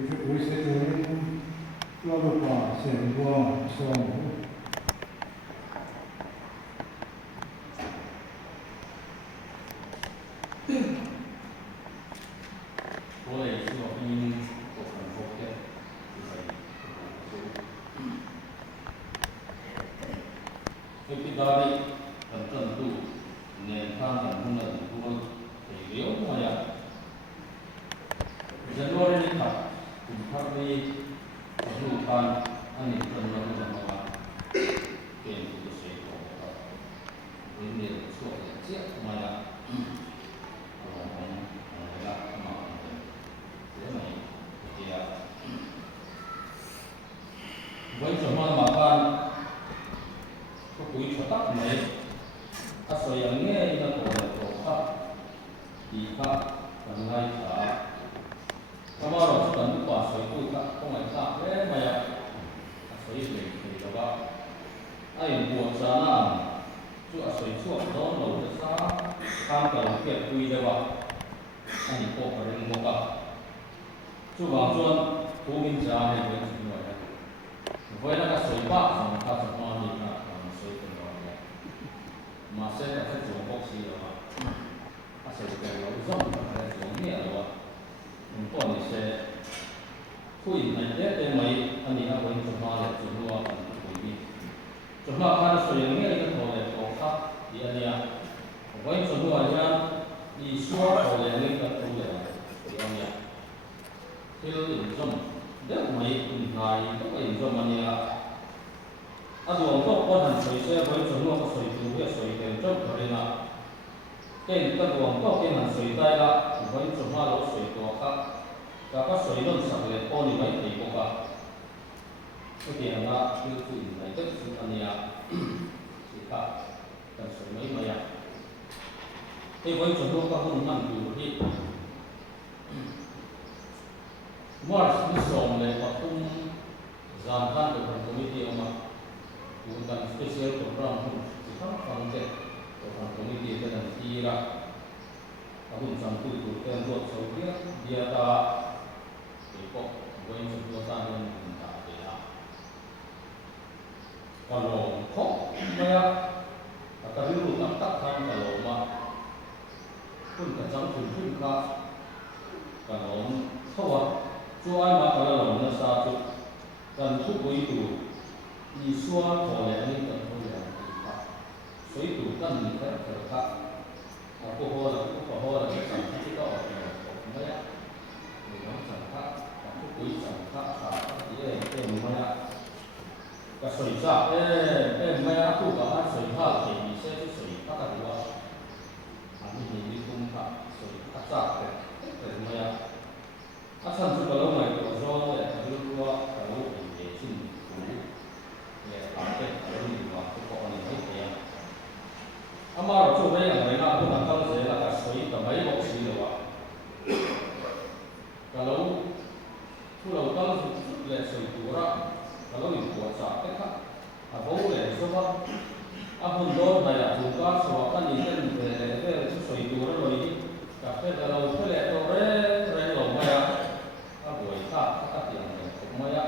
就是为谁责任要的话，先光上。我哋呢個邊部分福嘅，其實佢比較啲很正度，年看很多人多，係了我呀，人多人睇，唔睇啲路看，安尼真係唔同啊，見到水果啊，佢哋錯嘅，即係我呀。với chúng ta mà con có quý cho tắc mấy ta soi yang nghe nó tổ khắp thì khắp phần ngay cả các bạn rồi cần quả soi cuối khắp không phải khắp thế mà ya soi về thì đó ai buồn ra nào chú soi chuột đó lâu được sao tham cầu việc quy đây vậy anh có phải đến một cái chú bảo chuột cố minh ra thì vẫn chỉ nói với nó cái sợi bạc mà ta chọn nó thì là sợi từ đó mà sẽ là cái chỗ bốc xì rồi mà ta sẽ cái lỗ rộng và cái chỗ nhẹ rồi mình còn thì sẽ khui này thế để mấy anh đi học với chúng ta để chúng ta làm cái gì chúng ta khai sợi nhẹ cái thôi để có khác thì anh em với chúng ta nhá đi xóa rồi để lên cái thôi để thì anh em theo định rộng nếu mấy ngày có cái gì mà nha, à đường có con hành水xe với chúng nó có水土嘅水嘅足佢哋啦，跟個đường có cái hành水帶啦，với chúng nó攞水果khác，và có水論實嘅幫你揾地個噶，嗰啲人啦，要自然嚟的是乜嘢啊？其他跟水咪咪啊，你揾chúng nó có không ăn đủ đi。Mars ni som le patum zanhan to committee ama bukan special program ti kam pangte to committee te dan tira ahun sampu tu te buat saudia dia ta ko goin su ta den ta te la kalau kok maya ta dulu tak kan kalau ma pun ka jang pun ka kalau khawa cho ai mà có là lòng nó sao chứ cần thúc quý tụ đi xóa thọ lẽ nên cần thôi là suy tụ cần mình phải khác cô hoa là cái sản chỉ có ở mấy á mình nói sản khác và thúc quý sản khác sản chỉ là cái mấy á cái suy ra cái mấy á thu cả suy khác thì mình sẽ suy khác cái gì đó mình đi cùng khác suy khác ra cái mấy á asan su kalau mai ko zo ya kalau tua kalau di sini tu ya pakai kalau di waktu ko ni ni ya amar chu ve yang mereka pun akan saya lah kasih tambahi box ni lah kalau pulau kalau le soi tura kalau di buat sakit kan abau le soba abun dor bayar juga soakan ini kan le soi tura loh ini tapi kalau tu le tore loh bayar các tiền cũng mới á,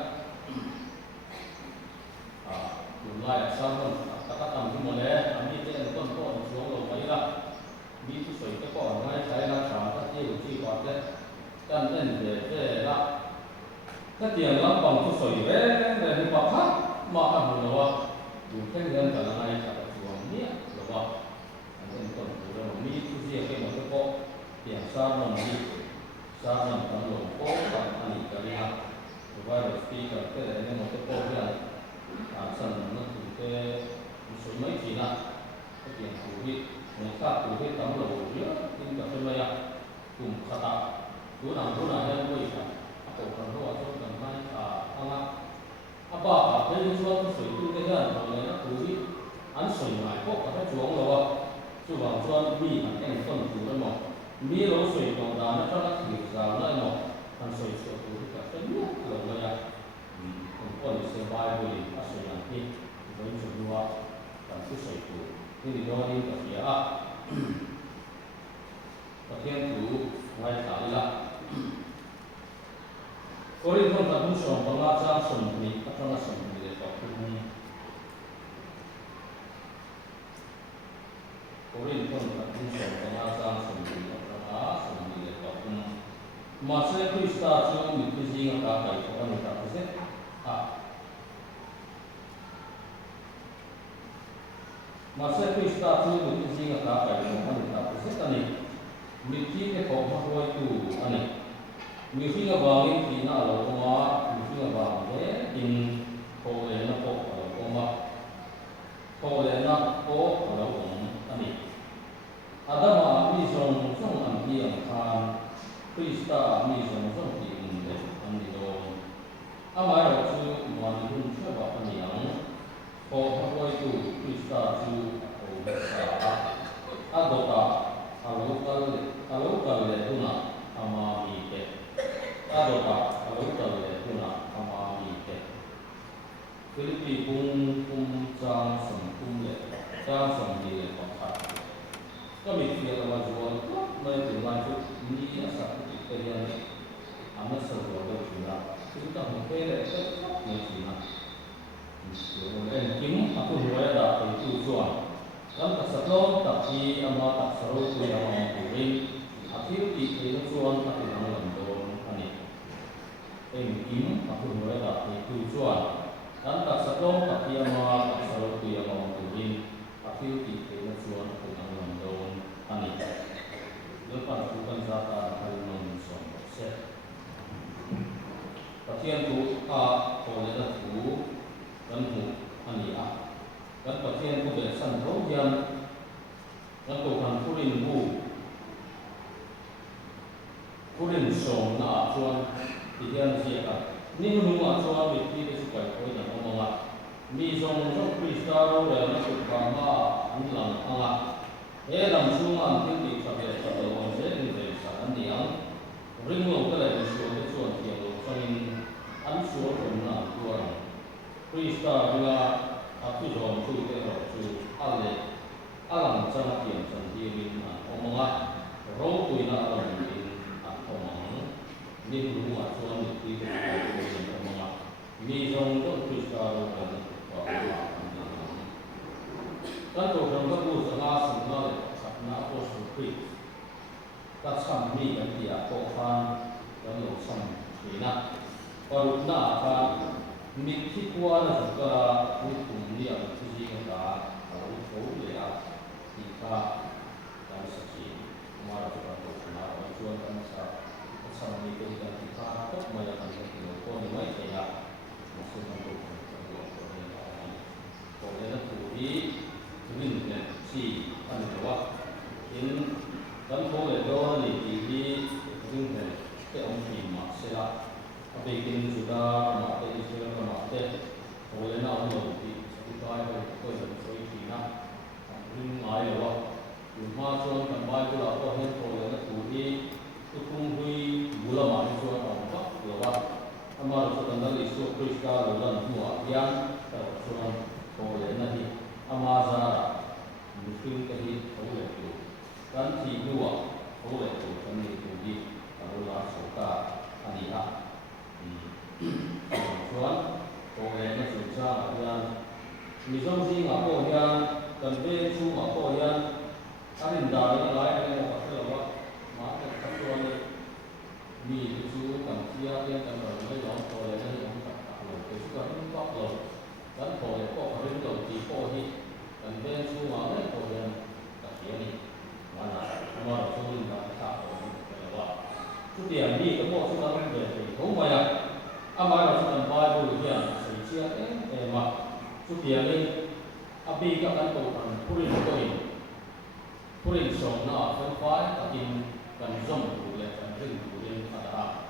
dùng lại sao không? Các tầm cũng mới đấy, anh đi trên con xuống rồi mấy là, đi chút水cái con ngay trái là chọn các tiêu chi còn đấy, chân lên để là, các tiền lắm bằng chút水đấy, để đi vào khác, mà ăn rồi đó, dùng cái nhân cả là ngay cả xuống nhé, rồi đó, anh em còn rồi mà đi chút gì cái một cái con, tiền sao mà đi sa nam kan lo ko kan ani kaliha provide speaker te ne mo te ko ya san na tu te so mai chi na ko ti ku hi ne ka tu hi tam lo ya tin ka pe ma ya kum khata tu na ya ko ya ko kan lo so kan mai anga apa ka pe ni so tu so tu te ga no le na tu hi an so mai ko ka ta chuang lo wa chu wang chuan bi an eng ton tu na mo mi lo soi tong da na tra ki za la mo an soi so tu ka ta ni lo la ya kon se bai bo li a soi an ti bo ni so wa kan su soi tu ni do ni ka ya ka thian tu ngai ta la Korin thon kan som panga cha som ni atanga som ni le pa kun Korin thon kan som panga cha som ni atanga som ni le pa kun ma se Krista chu mi kisi nga ka kai ko ani ta se a ma se Krista chu mi kisi nga ka kai ko ani ta se ani mi ki ke ko ma ko tu ani mi fi nga ba ngi ki na lo ko ma mi fi nga ba nge in ko le na ko ko ma ko le na ko lo ani adama mi song song an ki ang khan Krista mi song song ki un le an ni do amai ro chu ma ni hun che ba ani ang ko ma ko tu Krista chu ko sa adota alo le tuna ama mi ke adota alo le tuna ama mi ke Filipi kum chang som kum le chang som ni le pa khaก็มีเพียงว่าจวนก็ไม่ถึงวันที่นี่สักที่เรียนอามันสะดวกเลยทีละซึ่งต้องเพื่อเลยก็ไม่ทีนะส่วนเอ็นกิมอาคุณรวยดาไปจู่จวนแล้วตัดสะท้อนตัดที่อามาตัดสรุปตัวอย่างของผู้เรียนอาทิตย์ที่เรียนจวนตัดที่นั่งหลังโดนอันนี้เอ็นกิมอาคุณรวยดาไปจู่จวนแล้วตัดสะท้อนตัดที่อามาตัดสรุปตัวอย่างของผู้เรียนอาทิตย์ที่เรียนจวนตัดที่นั่งหลังโดนani lepas bukan zata harimau som set pasien tu a oleh tu dan hu ani a dan pasien tu besan rojan dan tu kan kurin som na chuan tihian siaka ni nu a chuan bi ti ke sukai ko na omonga mi som Krista ro le na ku ka ma an lang anga làm xuống ăn tiếng đi tập luyện tập luyện on sẽ đi về sản đi ăn riêng một cái này xuống cái xuống tiền rồi cho nên ăn xuống rồi làตัวเราKrista là áp dụng chú cái rồi chú ăn lệ ăn trong tiền trong tiền mình ăn ông ạ rồi tôi là ăn tiền ăn ông ăn nên đúng là cho mình đi cái tiền ông ạ mi trong cái Krista rồi là dan to jong ka bu sa nga sim na le sak na apostle creed ka sam mi kan dia ko khan dan lo sam ni na paru na ka mi ki kwa na ka ni kum ni a tu ji ka ka ko le a ti ka dan sa ji ma ra ka to na wa chuan kan sa sam mi ko ka ti ka ko ma ya kan ko ni mai ke ya mo su na ko ko le na tu hi mình là chỉ ăn được quá, nhưng đám phố này đó thì chỉ những cái ông thì mặc xe là, bây giờ chúng ta mặc cái gì đó mặc cái, hồi nào cũng được thì cái cái là thì na, nhưng ai là quá, dùng hoa chuan cầm bài của là có hết rồi là cái thì cái khung huy bù la mãi chuan ông bắt là quá, mà chúng ta nói số Krista là lần mua giang, chuan hồi là gì Amazara mungkin kali oleh tu kan dua oleh tu kami tuji kalau lah suka aniha tuan oleh na susah yang misal si ngapo yang dan besu ngapo yang karin dari lain yang apa apa maka tuan ni besu kan siapa yang kan berlalu yang oleh yang tak tahu besu kan tak tahu dan oleh kok karin tu di pohon dan ben semua orang yang tak kiri mana semua orang yang tak tahu apa tu dia ni kalau semua orang berarti kau banyak amal orang yang baik dia sehingga mak tu dia ni api kan tu kan purin sona sampai takin kan zom boleh kan ring boleh ada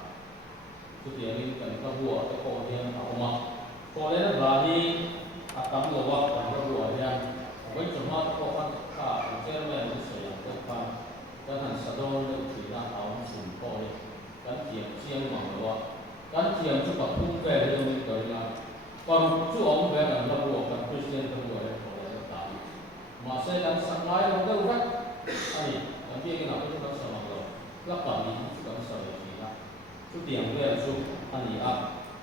tu dia ni kan kau kau dia apa mak kau leh bagi akan lewat kan kau dia với trường hợp có quan cả cái này nó sẽ là các bạn các thành sản xuất được chỉ là áo sườn coi gắn tiền riêng bằng đó gắn tiền cho cả khung về thì mình tới là còn chú ông về là nó buộc cả Christian trong người đấy có lẽ là mà sẽ gắn sẵn lái trong đâu rách anh gắn kia cái nào cũng gắn sẵn bằng rồi lắp đặt thì cũng gắn sẵn được gì đó chú tiang vel chu ani a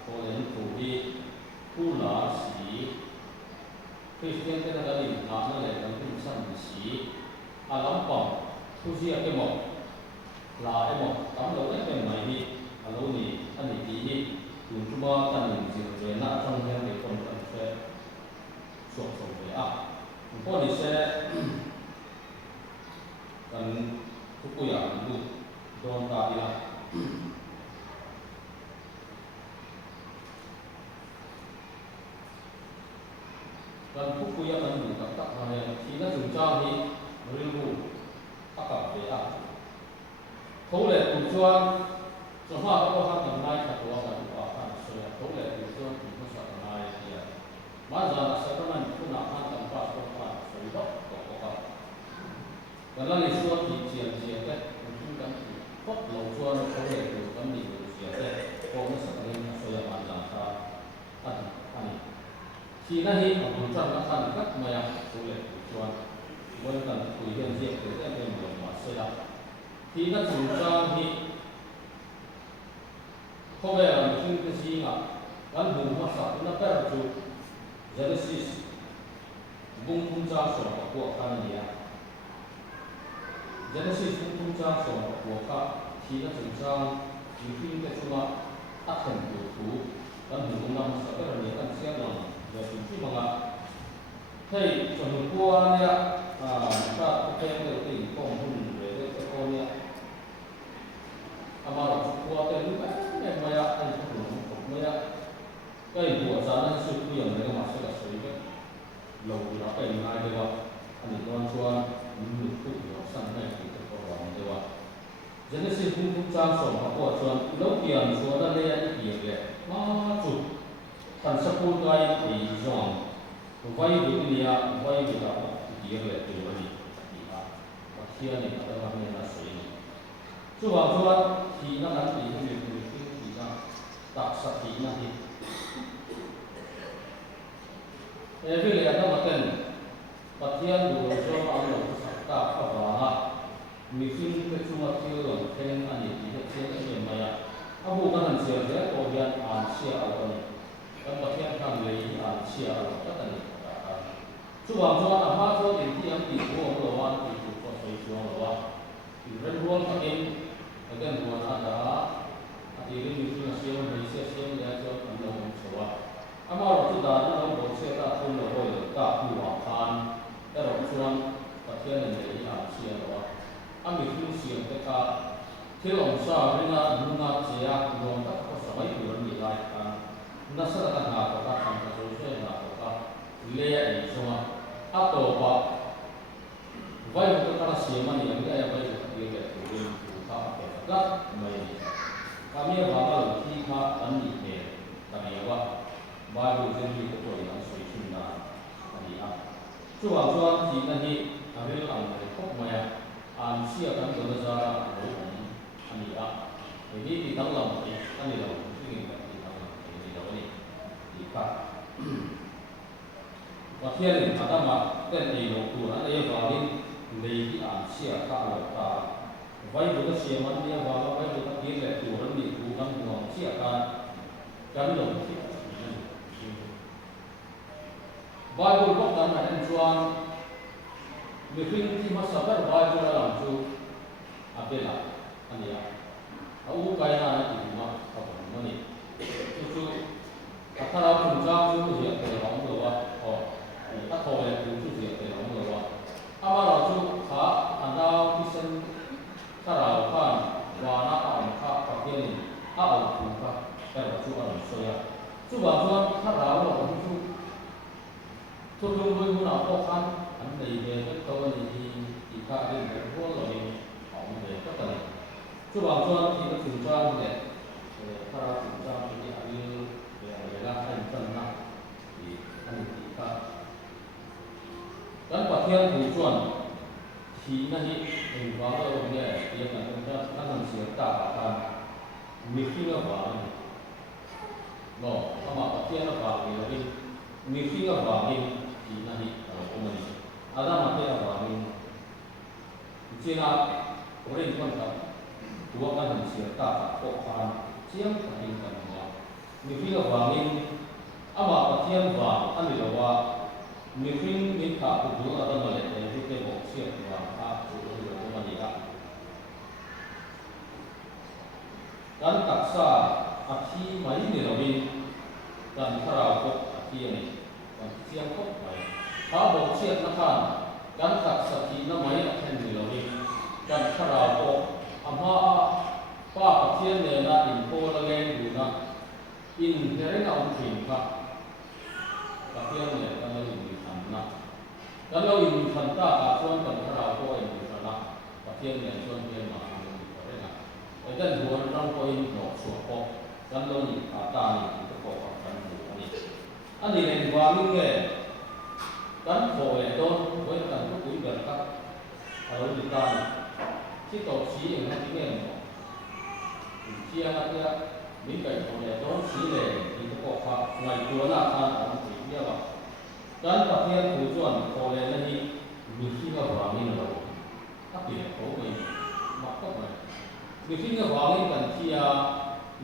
ko len thu hi tu la si Christian te na li na na le kan tin san si a lam pam tu si a ke mo la e mo tam lo le ben mai hi a lo ni ani ti hi tun chu ma kan nin ji le na trong hian de kon kan se so so le a ko ni se kan tu ku ya du don ta bi la kan tu ku ya kan du tak tak ma ne ti na chung cha hi rin bu ta ka be a thấu lệ của chuan cho hoa có hai tầng này thật quá là quá khăn rồi thấu lệ của chuan thì nó sợ tầng này thì mà giờ là sẽ có này cũng là hai tầng ba có khăn rồi đó có khăn và là lý chuan thì chuyện đấy chúng ta thì phát lâu chuan thấu lệ của cái gì của chuyện đấy có nó sẽ lên rồi là bạn làm sao anh khi nó hi ở vùng trong nó khăn các mày thấu lệ của chuan với cần tùy hiện diện để cái bên ngoài mà xây đặt thì nó chủ trang thì có vẻ là những cái gì mà gắn vùng hoa sản nó phải chủ Genesis vùng cung trang sổ của các anh nhỉ Genesis vùng cung trang sổ của các thì nó chủ trang những cái chúng ta tác thành của thú gắn vùng năm sẽ phải là những cái xem là về những cái mà thầy chuẩn qua nè các cái cái tình công hùng về cái con nè ama orang tua tu ni maya ai tu maya kai buat sana suku yang mereka masuk ke sini lau berapa yang ada dewa ani tuan tuan menurut yang sana itu orang dewa jadi si hukum cangsom apa tuan lau kian tuan ada yang dia macam kan sepuluh kali di zon vai dunia vai dia dia tu ni bahagian yang ada orang yang asing chú bảo chuan thì nó gắn thì cái việc thì ra tạo sắc thì nó thì cái này nó mà tên bát thiên đồ cho ông lộc sắc ta các bà mình xin cái chú mà kêu rồi thêm anh thì cái chuyện cái gì mà ya abu kan han sia dia ko hian an sia al ni kan bát thiên kan lei an sia al ka tan chú bảo chuan a ma cho đến khi anh bị của ông lộc an thì chú có thấy chú ông lộc thì rất luôn các em again buat ada hadirin itu nasihat Malaysia siang dia jual anda semua amal itu dah dalam proses tak pun boleh tak buatkan terus cuan pasien yang dari Asia luar ambil fungsi yang mereka kalau usaha dengan bunga jaya bunga tak kosong itu orang nilai kan nasihat tak nak apa sampai selesai nak apa lihat semua atau apa baik itu karena siapa yang dia baik dia các mày kami bawa lagi mak tani ni tani apa baru jadi ketua yang sudah sudah tani apa cuba cuba di tani ambil ambil kok maya ansia kan berbeza dengan tani apa jadi di dalam tani dalam ini di dalam ini di kak bagian ada mak dan di lokal ada yang bawa lagi ansia tak ada vai buat siaman dia bawa vai buat dia le turun di bukan buang siakan kan dong vai buat kan ada jual mungkin di masa vai buat dalam tu apa lah ania aku kaya anak di rumah apa mana tu kalau punca tu dia dalam luar oh atau yang tu dia dalam luar amal tu kah anda bisaถ้าเราผ่านวาระอ่อนข้าประเทศเอาถูกครับแต่เราช่วยเราช่วยช่วยว่าช่วยถ้าเราช่วยช่วยด้วยผู้นำพวกท่านอันนี้เป็นตัวนี้อีกข้าเรื่องของพวกเราเองของเด็กก็ตอนนี้ช่วยว่าช่วยที่เราถึงจ้างเนี่ยถ้าเราถึงจ้างที่อายุเวลาให้ตั้งนักอีกอันนี้อีกข้าการประเทศผู้ช่วยที่นั่นนี่เองว่าเราเนี่ยเรียกกันว่าท่านทำเสียงตาการมีขึ้นกับว่าเนาะถ้ามาประเทศเราว่าเนี่ยมีขึ้นกับว่าที่นั่นนี่เราคนนี้อาจารย์มาเทศว่านี่จริงๆเราเรียนคนกับตัวการทำเสียงตาปกครอง chiang takin kan wa mi fi ga wangin ama pathian wa ani lawa mi fing mi kha ku du adam le te te bo sia wa a ku du lo ma ni ga dan taksa athi mai ni lawin dan thara ko athi ani dan chiang ko mai ha bo sia na khan dan taksa thi na mai na then ni lawin dan thara ko ama pa pathian ne na in ko la le du na in there na on thin ka pathian ne kan lo in than na kan lo in than ta ka chuan kan thara ko in na pathian ne chuan ne ma dan buồn trong coi nó sửa có dan lo ni ta ni ko ko kan ni ani len wa min nge dan ko le don ko kan ko ku ga ka alo ni ta chi to chi en ha ti nge mo chi ya ta min kai ko le don chi le ni ko fa ngai tu na ta on ti ya ba dan pa hian ku chuan ko le na ni mi chi ga wa min lo ta pi ko mai ma ko mai người khi người hoàng lên cần chi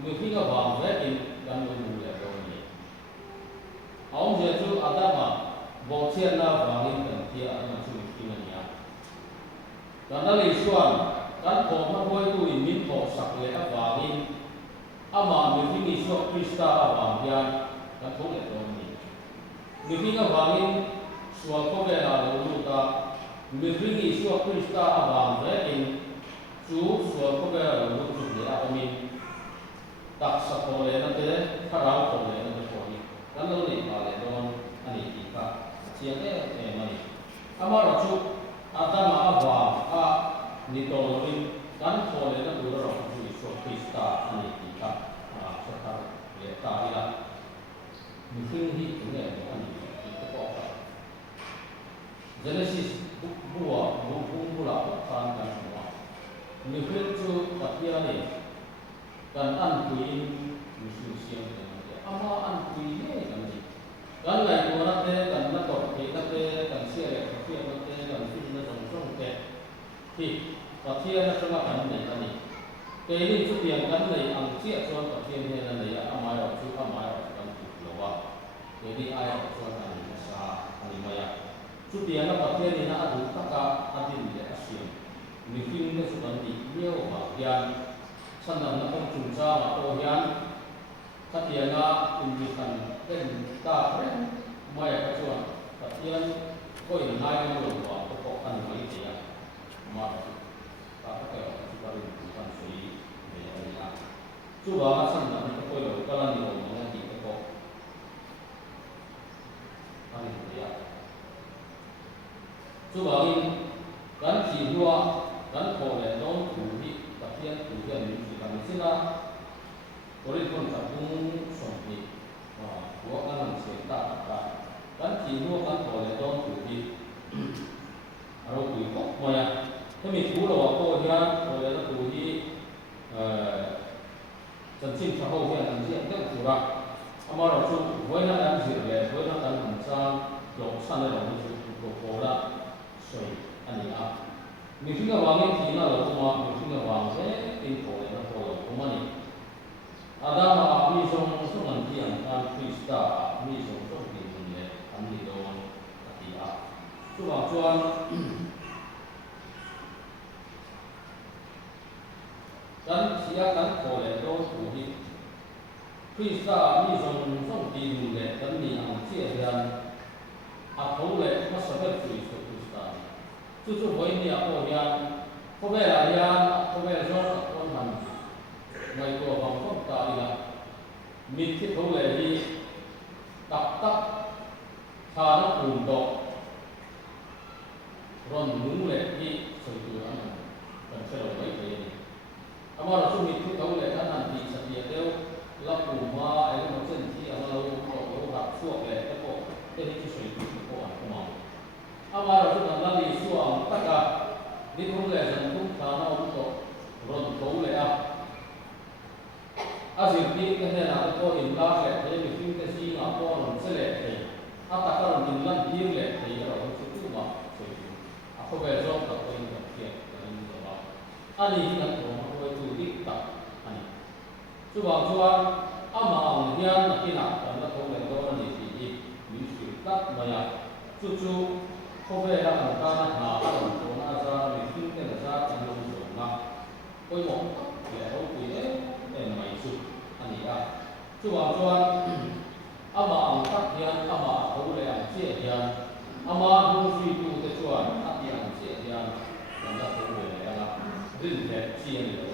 người khi người hoàng vẽ in gần người mù là rồi nhỉ ông giờ chú Adam mà bộ chuyện là hoàng lên cần chi mà chú khi người nhỉ dan đó là xuân dan có mà voi tu in min có sạc lệ hoàng lên ama người khi người xuân Krista hoàng gian dan không lệ rồi nhỉ người khi người hoàng lên xuân có vẻ là lâu ta người khi người xuân Krista hoàng vẽ in chú sửa có cái là lúc chụp để áp mình đặt sập hồ lên nó thế phát rau hồ lên nó thế thôi cái lâu này vào lên đó anh ấy thì cả chỉ cái này mà ama rồi chú Adam mà vào ni to rồi cái hồ lên nó đủ rồi chú sửa Krista anh ấy thì cả sửa ta để ta đi là mình không hiểu cái này anh ấy thì có phải Genesis bua là phan cái người khuyên chú tập kia này cần ăn quỳ một sự siêng ama ăn quỳ này cần gì cần ngày của nó thế cần nó tổ thì nó thế cần xe để tập kia nó thế cần phim nó trồng trồng thế thì tập kia nó sẽ là cần này cần gì cái này chú tiền cần này ăn chia cho tập kia này là này ama rồi chú ama rồi cần chụp lova cái này ai rồi cho cần nó sa anh mày chú tiền nó tập kia này nó đủ tất cả ăn tiền để ăn siêng mình phim nó sẽ còn bị nhiều mà hiền sân là nó không trùng ra mà ô hiền phát hiện ra mình cần cái ta phải mai cái chuyện phát hiện có những hai cái luồng vào có khó khăn mấy gì mà ta có thể chúng ta dùng chúng ta suy về cái gì chú bảo sân là nó có nhiều cái là nhiều mà nó chỉ có cái gì chú bảo gắn chỉ hoa gắn khổ để đón thủ thị tập thiên mình chỉ cần xin là có liên quan tập trung sống thị của các làm sự ta cả gắn chỉ hoa gắn khổ để đón thủ thị rồi tùy có mọi thế mình chú là cô nhá rồi là thủ thị chân chính xã hội hiện chân chính các chủ ra mà rồi chú với nó đang diễn lệ với nó đang làm sao lộng sang đây là một sự khổ là soi anh ấy mình khi nào hoàng thì nó là kuma mình khi nào hoàng sẽ tin khổ là khổ là kuma này Adam mà mi trong số lần kia anh Krista mi trong số tiền mình này anh đi đâu thì chú bảo cho dan siya kan khổ là đâu thủ đi Krista mi trong số tiền mình này dan mi ang chia ra thấu lệ nó sẽ hết Krista chú với nhà cô nhà có vẻ là nhà có vẻ là con hành ngày của phòng không tại là mình thiết thấu lệ đi tập tắc thà nó cùng độ rồi đúng lệ đi sự tự anh cần sẽ đổi mấy cái này ama là chúng mình thiết thấu lệ anh hành thì sẽ hiện đều lắp cùng hoa ấy nó chân chi ama lâu có gặp suốt lệ cái bộ cái này sự tự của anh không mong ama là chúng ta đi xuống tất cả đi không lệ rằng chúng ta nó không có rồi thấu lệสิ่งที่กันเนี่ยนะก็อินลาเละที่มีฟิ้งแต่ซีงาก็มันเสละที่ถ้าตากเราอินลันที่เละที่เราต้องคิดดูมาสิ่งเขาไปรอบกับตัวเองกับเกี่ยวกับนี้ว่าอันนี้ที่นั่นผมเอาไปดูที่ตัดอันนี้ช chu wang chuan ama ang hian na kina kan la thong le do ani ti mi su tak maya chu khove la kan ta na ha a ron to na za mi tin te na za kan lo zo na koi mo ke ho pui e mai su ani a chu wang chuan ama ang tak hian ama ho le ang che hian ama hung sui tu te chuan a ti ang che hian kan la thong le la rin le chi ani lo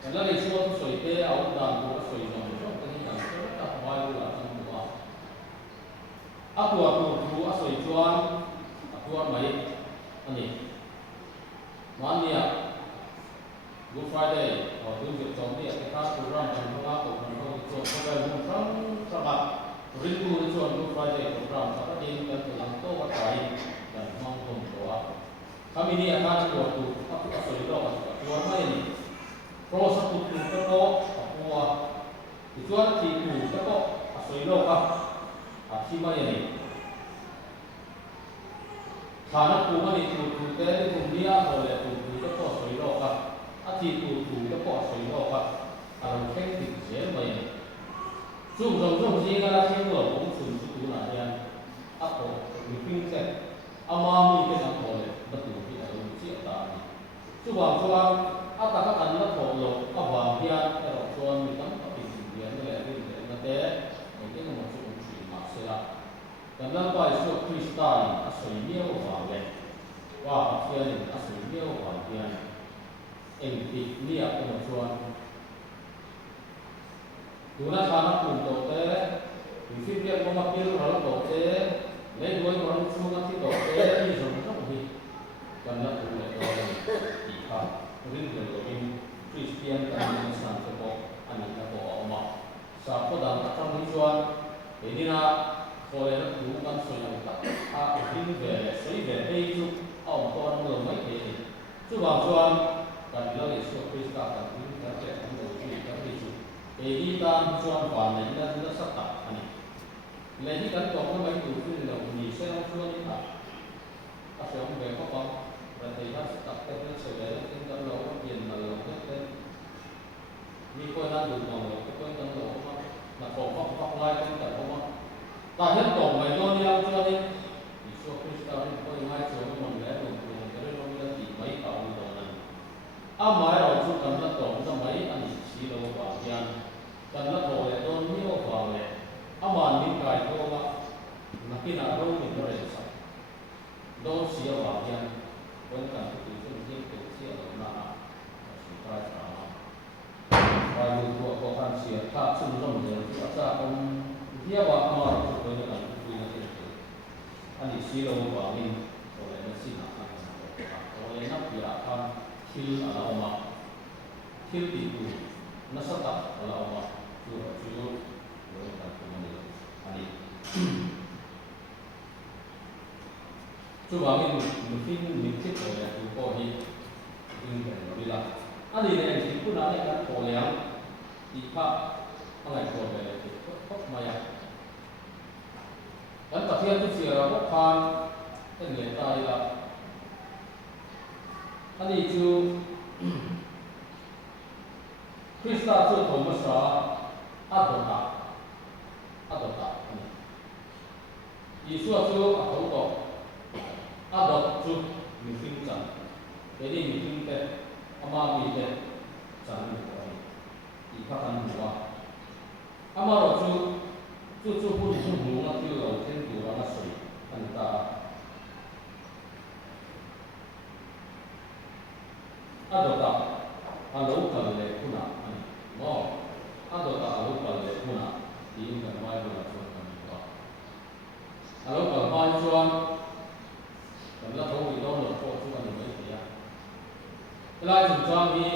kan la le chuan soi te a ong dan ko soi jong jong te ni kan so ta mai lu la tan wa a tua tu a soi chuan a tua mai ani mania Good Friday or things that come here, the class program and go out of control. So, from rin to the Good Friday program, sa ating lang to at ay dan mong kumtuwa. Kami ni akan to ako kasolito kasi tuwa may ni. Pro sa tutu ko ako ituan ti tu ko kasolito ka at si may ni. Sana po man ito te kung dia ko le tu ko kasolito ka. At itu tu ko soi lo ka ang keng ti je mai zum ji ga chen lo ong sun su tu na ya ako ni ping se ama mi ke na ko le ba tu ti a lo chi ta ni chu wang chuan a ta ka kan la ko lo a wa hian a ro chuan mi tam ka pi ya ne le ri le na te ni ke mo chu chi ma se la kan la ba su kristai a soi mi o wa le wa hian a soi mi o wa hian em ti ni a ko chuan tu na sa na kun to te ni si pia ko ma pil ra to te le doi ko chu na ti to te ni zo na ko hi kan na tu le to ti ka rin le lo in Christian kan ni san ko ko ani na ko ma sa ko da na tam ni chuan e ni na ko le na tu kan so yang ta a rin ve sei ve ei chu au ko na lo mai ke chu ba chuan kan lo le so Krista kan ni ka te kan lo chi ka ri chu e di tan chuan van nei na na sa ta ani le ni kan to ko mai tu chu lo ni se na chuan ni ta a se ong ve ko pa ra te ha sa ta te ne se le tin kan lo yen na lo te ni ko na du mo lo ko kan lo ma na ko pa lai kan ta ko ma ta hết to mai to ni ang chuan ni so Krista ni ko mai chu mo le lo ko le lo ni ti mai ta ni to na amai ro chu kan la to na mai ani si lo ba hian kan la to le don ni o ba le aman ni kai ko ma na ki na ro ni re sa do si o ba hian kon kan tu chu ni ke si o na na si kai sa ma ba lu ko kan si ta chu ro ni chu sa kon dia ba ma ro ko ni kan tu ni ke ani si lo ba ni ko le na si na ko le na pia kan Kil ala oma, kil itu nasata ala oma, juru kan kumani ani. Coba mungkin oleh tu koi ini bila. Ani ni pun ada kan koi yang ipa angai koi oleh tu kok maya. Dan tapi tu siapa kok kan ternyata ialah ani chu Krista chu Thomas adota ani Yesu chu adota adot chu mi tin chan jadi mi tin te ama mi te chan ni ko ni I ka kan wa ama ro chu pu hu na ti lo ten tu ra na soi an ta adota alo kal le kuna ani mo adota alo kal le kuna in kan mai lo la chuan kan ba alo kal mai chuan kan la tho wi don lo ko chu kan mai ti ya lai chung chang ni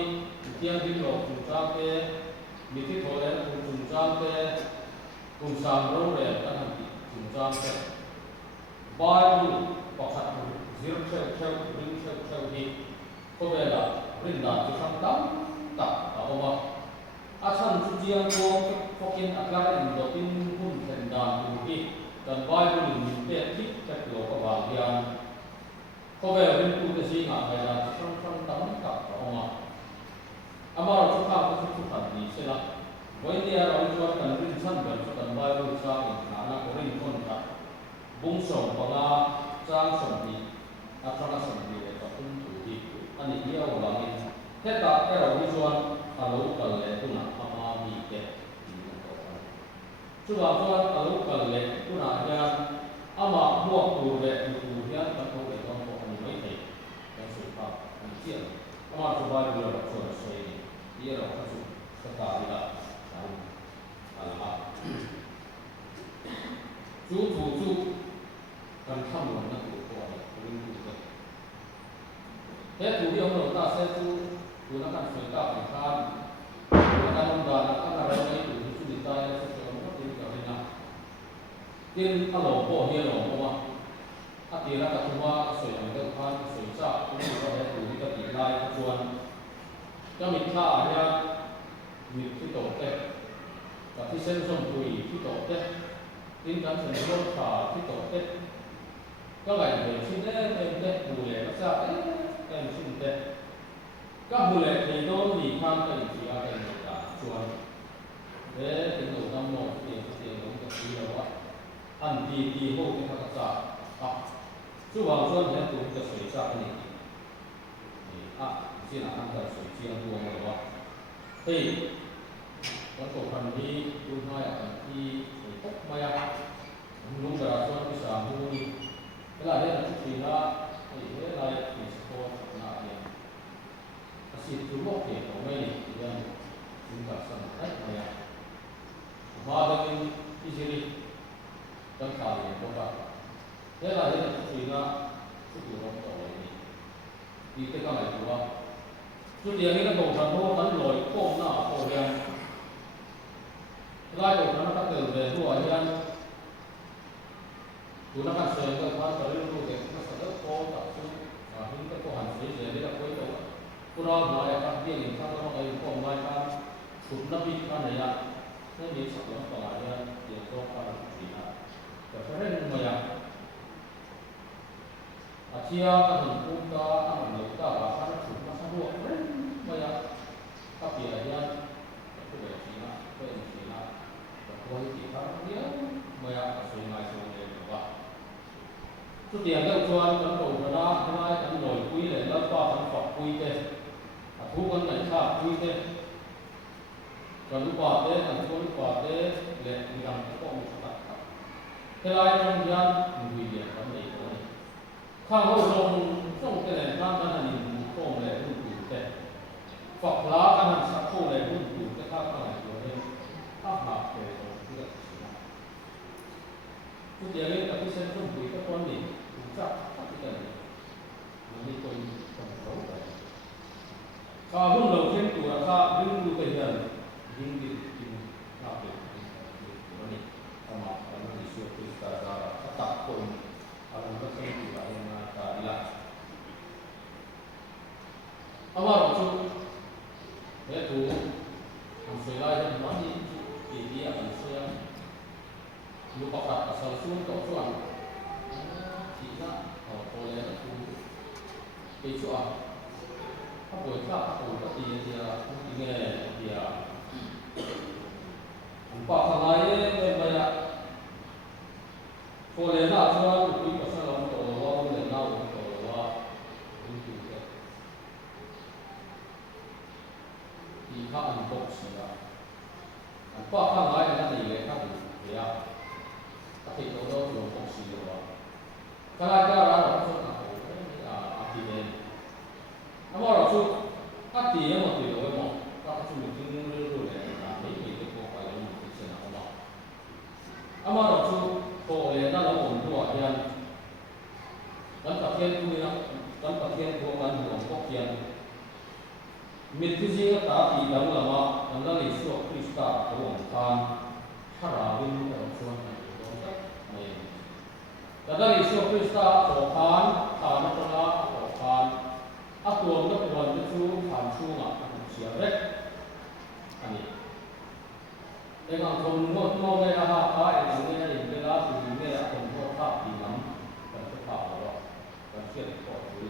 tiang din lo chung chang te mi ti tho le chung chang te chung sam ro le kan han ti chung chang te bai lu pakhat zero khel ring khel hi ko ve la rin da chu tham tam ta ta oma a chan chu jiang ko fokin akla in do tin hun then da tu hi kan bai lu min te ti ta lo ka ba hian ko ve rin tu te si nga ga la tham tam ta ta oma amar chu khang chu chu khan ni sela voi dia ro chu kan rin chan kan chu kan bai ru cha in na na ko rin kon ta bung som panga chang som ni athana som ni le ka kun tu hi ani dia o lang in heta ero ni chuan alo kal le tuna ama mi ke chu wa chuan alo kal le tuna hian ama huak tu le tu hian ka ko le kon ko ani mai thei ka su pa ani chian ama chu ba ru lo chu na sei ni dia ro ka chu ka ta ri la ala ma chu kan tham lo na tu ko ani rin tu ke he tu hi ông lo ta se tu na kan sei ta kan khan na kan da na kan ra nei tu chu ni ta ya se ko mo ti ka ri na tin a lo po hi lo mo wa a ti ra ka tu wa sei ang ka khan sei cha tu ni ko he tu ni ka ti lai ka chuan ka mi tha ya mi ti to te ka ti sen som tui ti to te tin kan sen lo tha ti to te ka ngai de chin te bu le ka sa em chin te ka bu le thei do ni khan ka ni ti a ka ni ta chuan de tin do nam mo ti lo ka ti lo wa an ti ho ti ka sa a chu wa chuan he tu ka sei cha ni a chin a an ka sei chi an tu mo wa hei con cổ phần đi luôn hai ở đi tốc mày à luôn cả con đi sáng luôn đi cái là đây là chút gì đó thì thế là thì sẽ có là gì xịt chú bốc thì có mấy thì dân chúng ta sản hết mày à mà đây cái gì đi dân khảo thì có cả thế là đây là chút gì đó chút gì đó có này đi cái này của chút gì cái cổ phần nó vẫn lồi cổ nào cổ đen lai bộ nó các đường về thu ở nhân tụi nó phát sinh các quan tới lưu cái nó sẽ rất khó tập trung và những cái câu hỏi gì để là cuối đầu cô đó nói là các tiền thì các nó cái còn mai các tụi nó bị cái này là nên bị sập nó còn lại nhân tiền do các gì là và phải nên mà chia các hình cũng có các hình được các và các nó chúng nó sẽ đua mà các tiền là nhân cái về gì là cái gì là કોઈ કિતાબીઓ મયા સુનાય સુને વા તો ત્યાં તો જોન તો બડા બડા કન લોય કોઈ લે લપા કન ફક કોઈ તે અથુ કન નઈ થા કોઈ તે કન પાતે કન કોઈ પાતે લે નિરામ કો મુતા તે લાય trong gian người việt có này có này khang hậu trong cái này nam cái này mình không lệ luôn đủ thế phật lá cái này sắc không lệ luôn đủ cái khác này của nên áp mặt về chút tiền lên tapi sen pun bui ke pon ni ucap tapi kan ni pun không có vậy ka hun lo ken tu ka ding lu ke hian ding di ding na ke ni sama kan ni su tu ta ra tak pun alam ka ken tu la na ka ila amar chu he tu ang sei lai han ma ni ti ang sei lu pakat asal sun to chuan chỉ na ở cô lẽ là tu cái chỗ à các buổi khác các buổi các tiền thì nghe thì qua thằng này em bây giờ cô lẽ là chuan quý có sao lòng tổ lo lẽ nào tổ lo đúng kiểu thế thì khác ăn bốc xí à qua thằng này là gì vậy khác gì à thì tôi đó dùng công sự rồi cái này cái đó là số nào thì nên nó mà là số các thì mà tùy đối mà các số mình cứ luôn để làm mấy cái cô phải làm một cái sự nào mà mà là số cô ấy nó ổn thỏa hiền đấng tập thiên tôi nó đấng tập thiên của bạn hưởng quốc hiền mình cứ gì nó ta thì đấng là mà đấng là lịch sử Krista của ông Khan thà là bên ở chỗ này Dalam Yesus Kristus Tuhan, Tuhan adalah Tuhan. Aku untuk Tuhan itu Tuhan cuma manusia rek. Ani. Dengan semua mereka apa yang mereka ibadah itu mereka semua tak diam dan tetap Allah dan siapa itu.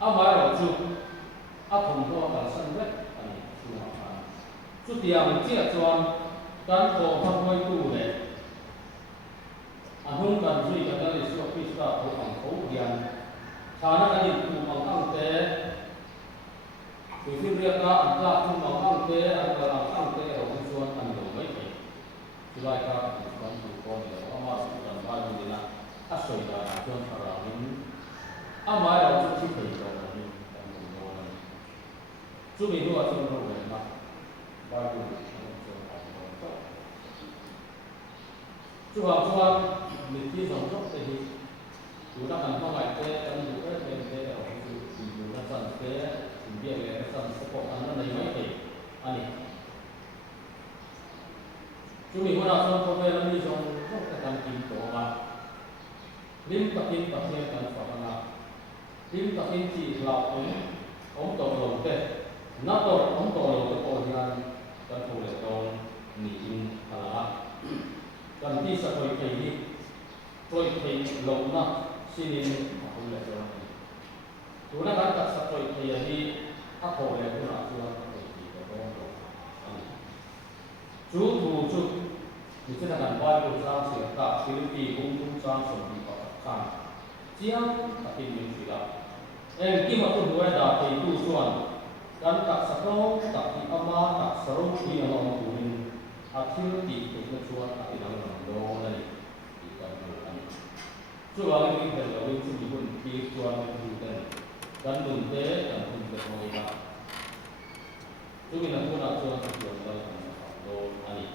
Amai waktu, aku semua tak senang. chút tiền chia cho cán bộ tham quan tu này anh không cần suy cần là sự phi pháp của hàng khấu tiền thà nó cái gì cũng bằng tăng tế từ khi việc đó anh ta cũng bằng tăng tế anh ta làm tăng tế ở bên xuân anh đủ mấy cái thứ lại cả con tụ con này ông mà cần bao nhiêu tiền là ắt soi ra xuân thà là những ông mà đâu chút chi phí rồi là những cái đồ này chú mình mua xuân đồ này mà bao nhiêu chú học mình chỉ dùng chút thì chú đã cần không phải cái trong chú cái cái ở chú đã cần cái việc này cái cần support anh nó lấy mấy thì anh ấy chú mình muốn nào xong không phải là đi dùng không phải cần kiếm tổ mà lim tập kim cần phải là lim tập kim chỉ là ông tổ đầu thế nó tổ ông tổ đầu cái tổ thì là cần thủ để tổ nghỉ là cần đi sắp tới cái gì rồi thì lâu na xin đi không lẽ rồi chúng ta đang đặt sắp tới cái gì áp hộ để chúng ta chưa có gì có đó chú thủ chú thì sẽ là cần bao nhiêu trang sử cả sử dụng công cụ trang sử dụng các trang chiang các cái những gì đó em khi mà tôi nói là thì tu xuân cần các sắc phong các cái ama các sở hữu thì nó cũng mình akhir di kecuali akhir dalam doa dari ikan bukan. Soal ini kalau itu pun kecuali bukan dan bunte dan bunte mereka. Jadi nak pun nak soal sesuatu dalam doa ini.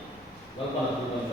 Lalu pada bulan